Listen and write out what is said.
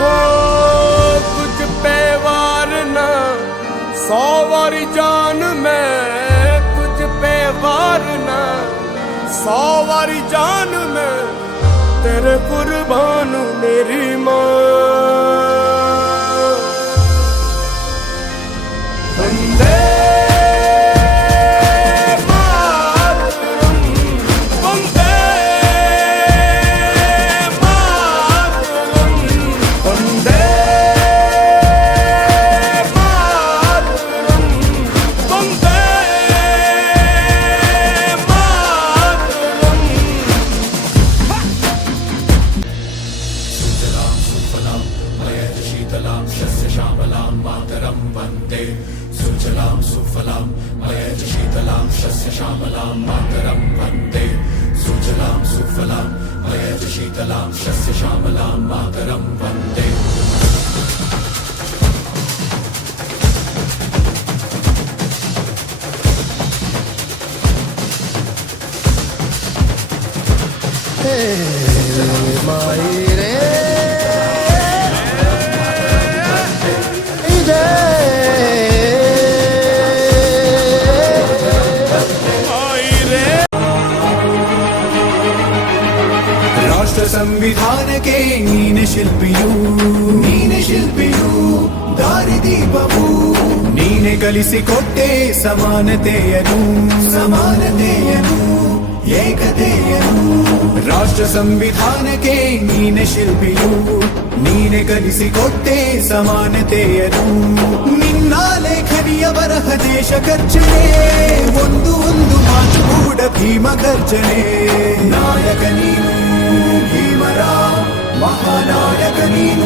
हो कुछ पे वार ना 100 वारी जान में कुछ पे वार ना 100 वारी जान में तेरे कुर्बान मेरी माँ वंदे सुजलां सुफलां मयजशीतलां शस्यश्यामलां मातरं वन्दे सुजलां सुफलां मयजशीतलां शस्यश्यामलां मातरं वन्दे ಸಂವಿಧಾನ ಕೆ ನೀನೆ ಶಿಲ್ಪಿಯು ದಾರಿದೀಪವು ನೀನೆ ಕಲಿಸಿಕೊಟ್ಟೆ ಸಮಾನತೆಯನು ಏಕತೆಯನು ರಾಷ್ಟ್ರ ಸಂವಿಧಾನಕ್ಕೆ ನೀನೆ ಶಿಲ್ಪಿಯು ನೀನೆ ಕಲಿಸಿಕೊಟ್ಟೆ ಸಮಾನತೆಯನು ನಿನ್ನ ಲೇಖನಿಯ ಬರಹ ದೇಶ ಗರ್ಜನೆ ಒಂದು ಮಾತು ಕೂಡ ಭೀಮ ಗರ್ಜನೆ ನಾಯಕ ನೀನು ಭೀಮರ ಮಹಾನಾಯಕ ನೀನು